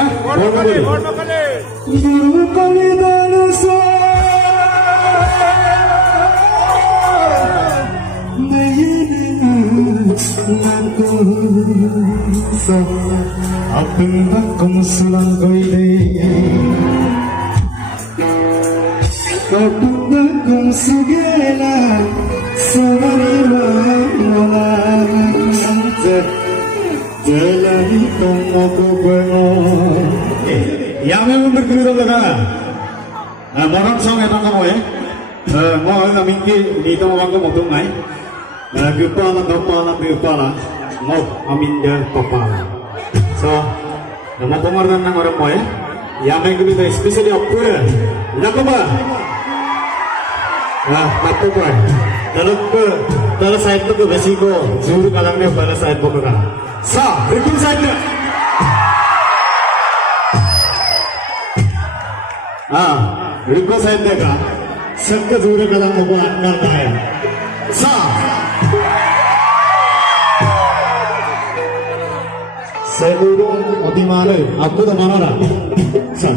ya. Borno kali. Guru kali dalusa. Nanku sa apeng bakong sulang koide. Apeng bakong sugela samari mala. Jalan tomo kubeno. Yang memang berkeliru legalan. Moron song etang kamu ya. Mau namingki dito mawang kamu tungay. Gepala, mau aminda papala. So, nama pengardan nang orang moe, yang yang kita especially apura, lakuba. Apa pun, kalau side tu besiko, juru kalangnya pada side pokoknya. Sa, rikun side ni. Rikun side ni kan, semua juru kalang pokoknya nanda ya. Sa. Seluruh otimare, aku dah mana dah? San.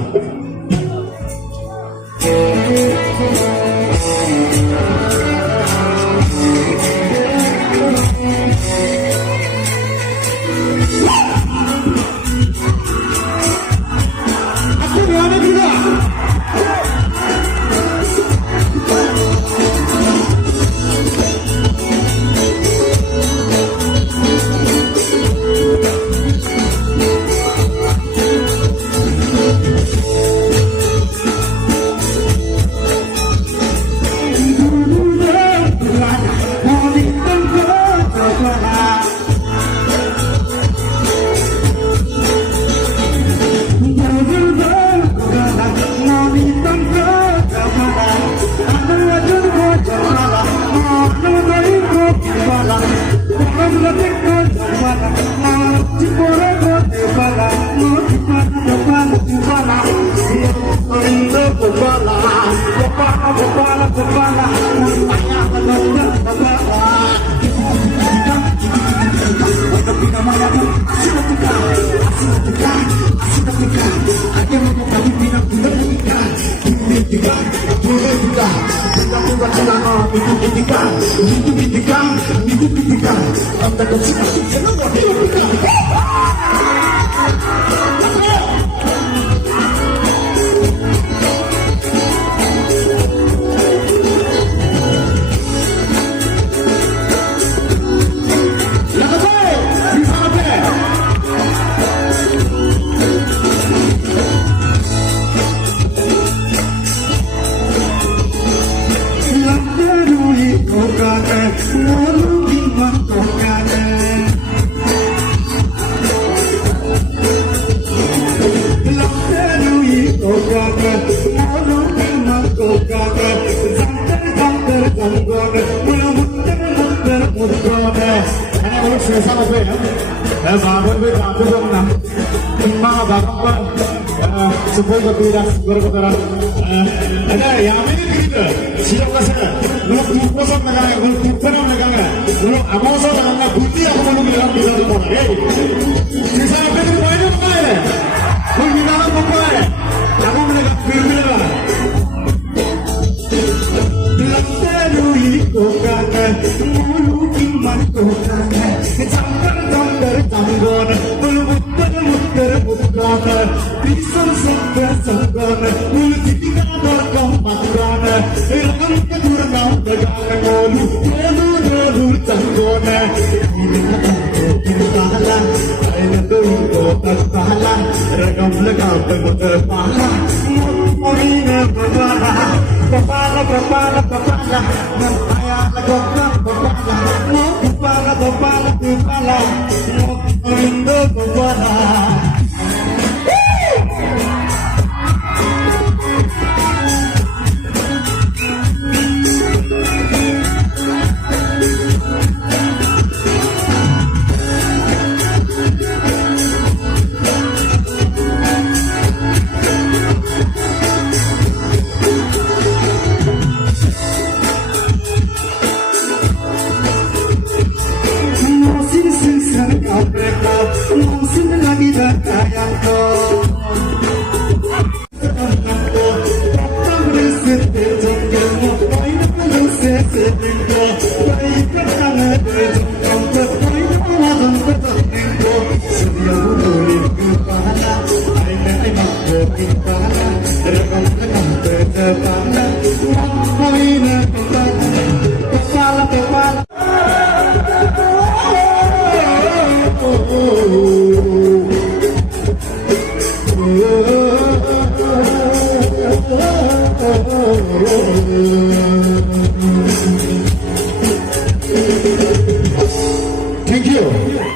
Aku di mana juga? Ada yang ini kita siap kasih. Belum tujuan negara, belum tujuan negara. Belum amoso negara bukti aku belum bilang bilang tu mana. Sisa apa tu banyak mana? Belum bilang apa mana? Aku mereka firman lah. Belum terui kokan, mulu iman kokan. Jangan tanggar tanggon, belum muter bukan. Pisang sampai sanggon, mulu tinggal kompatkan. Ilmu keturungan dagang mulu, mulu tanggon. Ini kata pahala, ini tu pahala. Ragam legam bermuter pahala. Murine papala, nampaya legam papala. Papala, murindo papala. Musim lagi dah kaya kau.